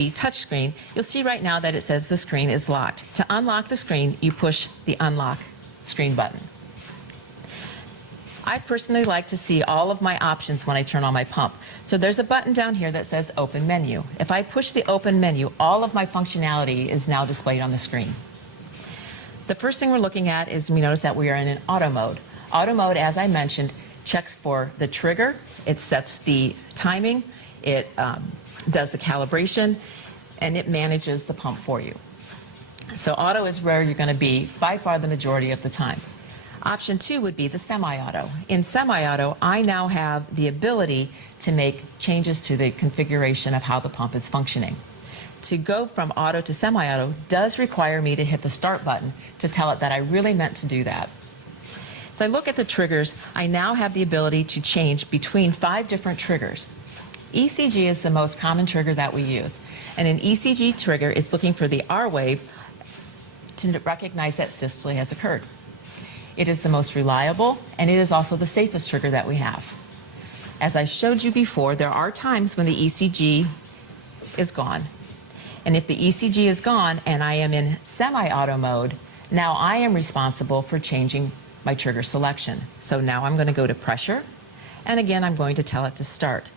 the touch screen, you'll see right now that it says the screen is locked. To unlock the screen, you push the unlock screen button. I personally like to see all of my options when I turn on my pump. So there's a button down here that says Open Menu. If I push the Open Menu, all of my functionality is now displayed on the screen. The first thing we're looking at is we notice that we are in an auto mode. Auto mode, as I mentioned, checks for the trigger, it sets the timing, it does the calibration, and it manages the pump for you. So auto is where you're going to be by far the majority of the time. Option 2 would be the semi-auto. In semi-auto, I now have the ability to make changes to the configuration of how the pump is functioning. To go from auto to semi-auto does require me to hit the start button to tell it that I really meant to do that. As I look at the triggers, I now have the ability to change between 5 different triggers. ECG is the most common trigger that we use. And an ECG trigger, it's looking for the R wave to recognize that systole has occurred. It is the most reliable, and it is also the safest trigger that we have. As I showed you before, there are times when the ECG is gone. And if the ECG is gone and I am in semi-auto mode, now I am responsible for changing my trigger selection. So now I'm going to go to pressure, and again I'm going to tell it to start.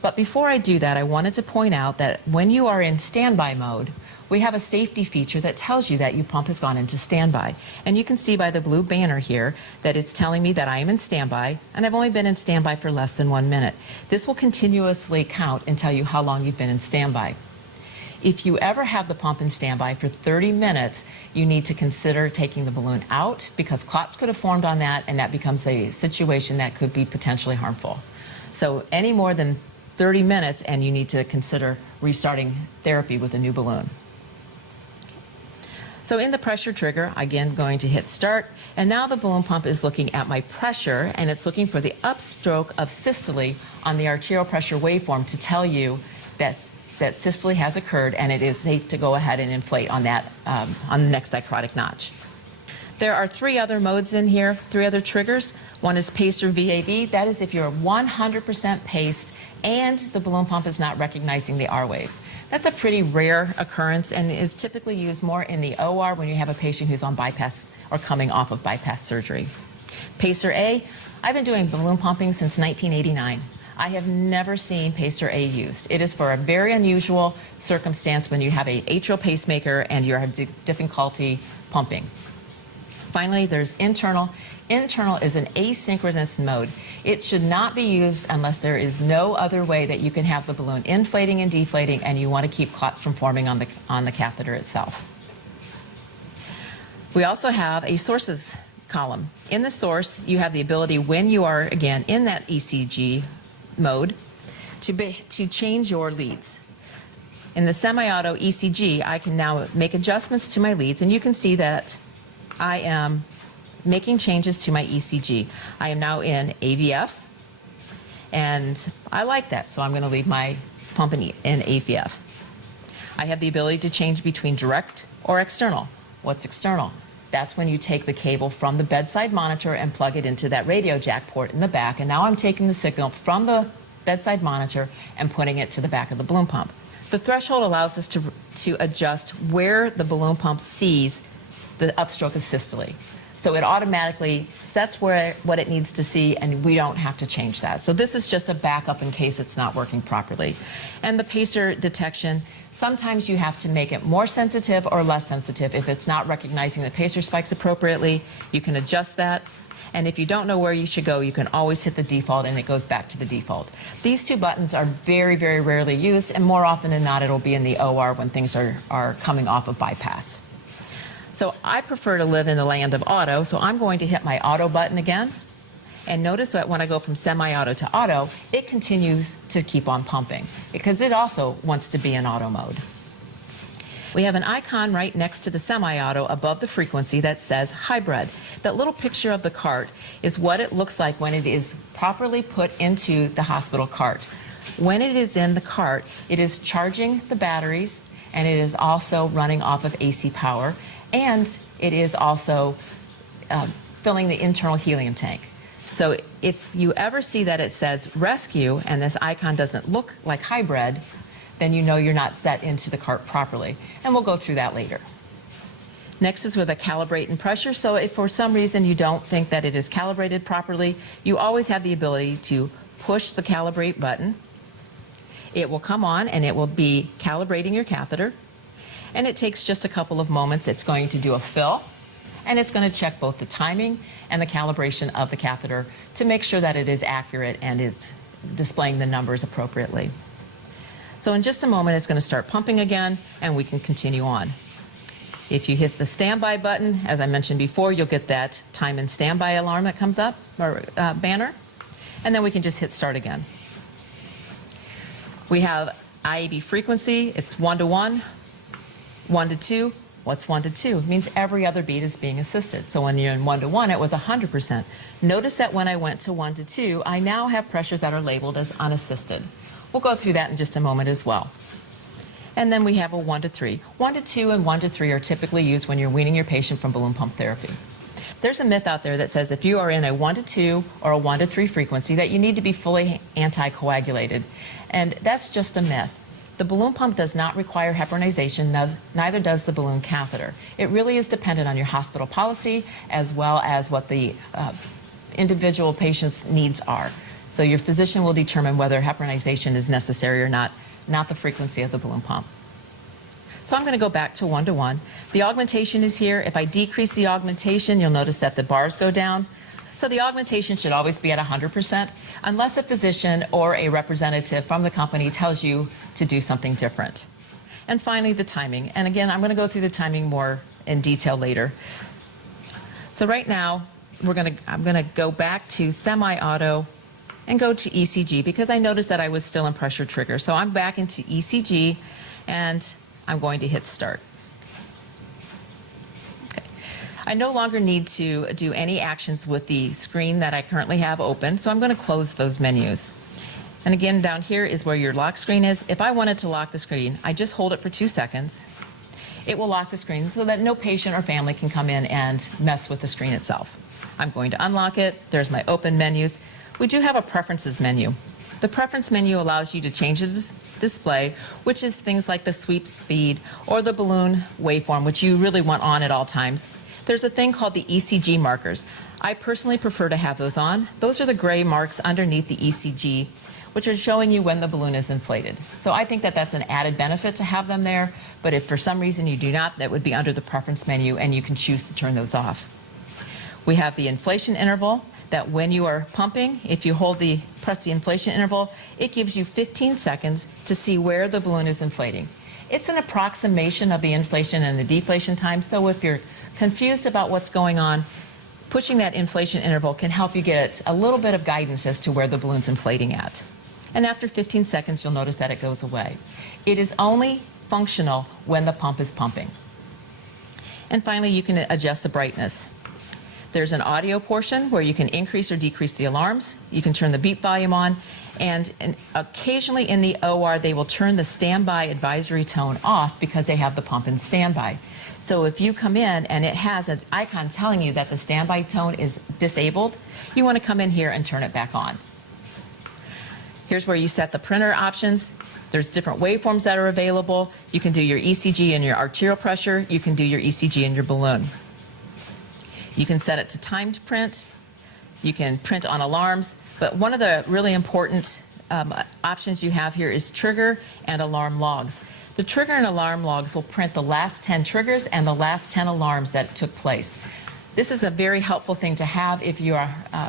But before I do that, I wanted to point out that when you are in standby mode, we have a safety feature that tells you that your pump has gone into standby. And you can see by the blue banner here that it's telling me that I am in standby, and I've only been in standby for less than 1 minute. This will continuously count and tell you how long you've been in standby. If you ever have the pump in standby for 30 minutes, you need to consider taking the balloon out because clots could have formed on that, and that becomes a situation that could be potentially harmful. So any more than 30 minutes and you need to consider restarting therapy with a new balloon. So in the pressure trigger, again, going to hit start, and now the balloon pump is looking at my pressure, and it's looking for the upstroke of systole on the arterial pressure waveform to tell you that systole has occurred and it is safe to go ahead and inflate on that, on the next dicrotic notch. There are 3 other modes in here, 3 other triggers. One is pacer VAV. That is if you're 100% paced and the balloon pump is not recognizing the R waves. That's a pretty rare occurrence and is typically used more in the OR when you have a patient who's on bypass or coming off of bypass surgery. Pacer A, I've been doing balloon pumping since 1989. I have never seen Pacer A used. It is for a very unusual circumstance when you have an atrial pacemaker and you have difficulty pumping. Finally, there's internal. Internal is an asynchronous mode. It should not be used unless there is no other way that you can have the balloon inflating and deflating and you want to keep clots from forming on the catheter itself. We also have a sources column. In the source, you have the ability when you are, again, in that ECG mode to change your leads. In the semi-auto ECG, I can now make adjustments to my leads, and you can see that I am making changes to my ECG. I am now in AVF, and I like that, so I'm going to leave my pump in AVF. I have the ability to change between direct or external. What's external? That's when you take the cable from the bedside monitor and plug it into that radio jack port in the back, and now I'm taking the signal from the bedside monitor and putting it to the back of the balloon pump. The threshold allows us to adjust where the balloon pump sees the upstroke of systole. So it automatically sets what it needs to see, and we don't have to change that. So this is just a backup in case it's not working properly. And the pacer detection, sometimes you have to make it more sensitive or less sensitive. If it's not recognizing the pacer spikes appropriately, you can adjust that. And if you don't know where you should go, you can always hit the default and it goes back to the default. These 2 buttons are very, very rarely used, and more often than not, it'll be in the OR when things are coming off of bypass. So I prefer to live in the land of auto, so I'm going to hit my auto button again. And notice that when I go from semi-auto to auto, it continues to keep on pumping because it also wants to be in auto mode. We have an icon right next to the semi-auto above the frequency that says hybrid. That little picture of the cart is what it looks like when it is properly put into the hospital cart. When it is in the cart, it is charging the batteries, and it is also running off of AC power, and it is also filling the internal helium tank. So if you ever see that it says rescue and this icon doesn't look like hybrid, then you know you're not set into the cart properly. And we'll go through that later. Next is with a calibrate and pressure. So if for some reason you don't think that it is calibrated properly, you always have the ability to push the calibrate button. It will come on and it will be calibrating your catheter. And it takes just a couple of moments. It's going to do a fill, and it's going to check both the timing and the calibration of the catheter to make sure that it is accurate and is displaying the numbers appropriately. So in just a moment, it's going to start pumping again, and we can continue on. If you hit the standby button, as I mentioned before, you'll get that time and standby alarm that comes up, or banner, and then we can just hit start again. We have IAB frequency. It's 1 to 1, 1 to 2. What's 1 to 2? It means every other beat is being assisted. So when you're in 1 to 1, it was 100%. Notice that when I went to 1 to 2, I now have pressures that are labeled as unassisted. We'll go through that in just a moment as well. And then we have a 1 to 3. 1 to 2 and 1 to 3 are typically used when you're weaning your patient from balloon pump therapy. There's a myth out there that says if you are in a 1 to 2 or a 1 to 3 frequency that you need to be fully anticoagulated. And that's just a myth. The balloon pump does not require heparinization, neither does the balloon catheter. It really is dependent on your hospital policy as well as what the individual patient's needs are. So your physician will determine whether heparinization is necessary or not the frequency of the balloon pump. So I'm going to go back to 1 to 1. The augmentation is here. If I decrease the augmentation, you'll notice that the bars go down. So the augmentation should always be at 100% unless a physician or a representative from the company tells you to do something different. And finally, the timing. And again, I'm going to go through the timing more in detail later. So right now, I'm going to go back to semi-auto and go to ECG because I noticed that I was still in pressure trigger. So I'm back into ECG and I'm going to hit start. I no longer need to do any actions with the screen that I currently have open, so I'm going to close those menus. And again, down here is where your lock screen is. If I wanted to lock the screen, I just hold it for 2 seconds. It will lock the screen so that no patient or family can come in and mess with the screen itself. I'm going to unlock it. There's my open menus. We do have a preferences menu. The preference menu allows you to change the display, which is things like the sweep speed or the balloon waveform, which you really want on at all times. There's a thing called the ECG markers. I personally prefer to have those on. Those are the gray marks underneath the ECG, which are showing you when the balloon is inflated. So I think that that's an added benefit to have them there, but if for some reason you do not, that would be under the preference menu and you can choose to turn those off. We have the inflation interval that when you are pumping, if you press the inflation interval, it gives you 15 seconds to see where the balloon is inflating. It's an approximation of the inflation and the deflation time, so if you're confused about what's going on, pushing that inflation interval can help you get a little bit of guidance as to where the balloon's inflating at. And after 15 seconds, you'll notice that it goes away. It is only functional when the pump is pumping. And finally, you can adjust the brightness. There's an audio portion where you can increase or decrease the alarms. You can turn the beep volume on, and occasionally in the OR, they will turn the standby advisory tone off because they have the pump in standby. So if you come in and it has an icon telling you that the standby tone is disabled, you want to come in here and turn it back on. Here's where you set the printer options. There's different waveforms that are available. You can do your ECG and your arterial pressure. You can do your ECG and your balloon. You can set it to timed print. You can print on alarms. But one of the really important options you have here is trigger and alarm logs. The trigger and alarm logs will print the last 10 triggers and the last 10 alarms that took place. This is a very helpful thing to have if you are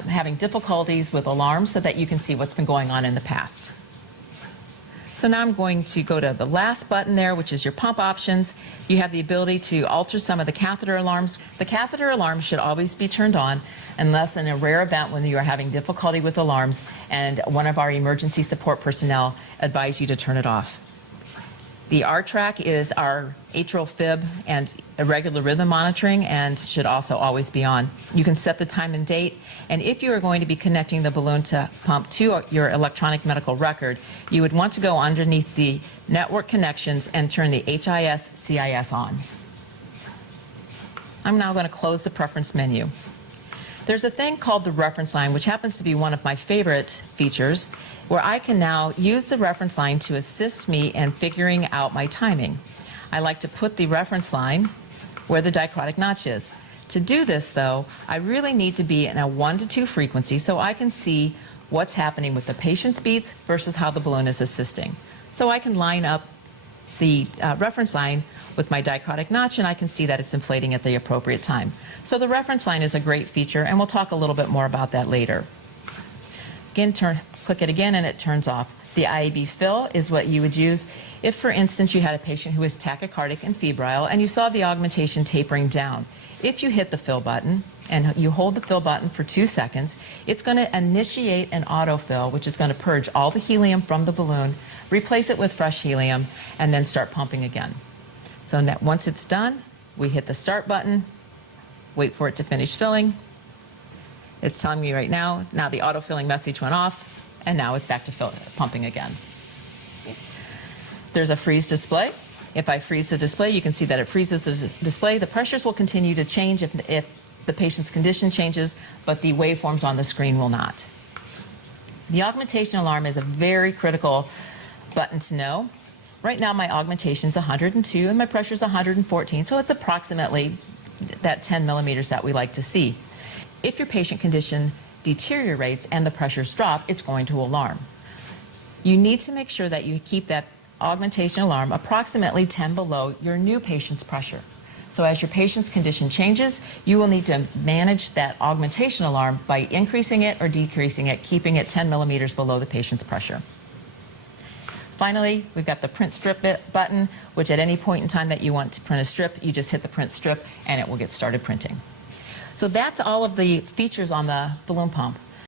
having difficulties with alarms so that you can see what's been going on in the past. So now I'm going to go to the last button there, which is your pump options. You have the ability to alter some of the catheter alarms. The catheter alarm should always be turned on unless in a rare event when you are having difficulty with alarms and one of our emergency support personnel advise you to turn it off. The R track is our atrial fib and irregular rhythm monitoring and should also always be on. You can set the time and date, and if you are going to be connecting the balloon to pump to your electronic medical record, you would want to go underneath the network connections and turn the HIS-CIS on. I'm now going to close the preference menu. There's a thing called the reference line, which happens to be one of my favorite features, where I can now use the reference line to assist me in figuring out my timing. I like to put the reference line where the dicrotic notch is. To do this, though, I really need to be in a 1 to 2 frequency so I can see what's happening with the patient's beats versus how the balloon is assisting. So I can line up the reference line with my dicrotic notch, and I can see that it's inflating at the appropriate time. So the reference line is a great feature, and we'll talk a little bit more about that later. Again, click it again, and it turns off. The IAB fill is what you would use if, for instance, you had a patient who was tachycardic and febrile, and you saw the augmentation tapering down. If you hit the fill button, and you hold the fill button for 2 seconds, it's going to initiate an autofill, which is going to purge all the helium from the balloon, replace it with fresh helium, and then start pumping again. So once it's done, we hit the start button, wait for it to finish filling. It's telling me right now the autofilling message went off, and now it's back to pumping again. There's a freeze display. If I freeze the display, you can see that it freezes the display. The pressures will continue to change if the patient's condition changes, but the waveforms on the screen will not. The augmentation alarm is a very critical button to know. Right now my augmentation is 102 and my pressure is 114, so it's approximately that 10 millimeters that we like to see. If your patient condition deteriorates and the pressures drop, it's going to alarm. You need to make sure that you keep that augmentation alarm approximately 10 below your new patient's pressure. So as your patient's condition changes, you will need to manage that augmentation alarm by increasing it or decreasing it, keeping it 10 millimeters below the patient's pressure. Finally, we've got the print strip button, which at any point in time that you want to print a strip, you just hit the print strip and it will get started printing. So that's all of the features on the balloon pump.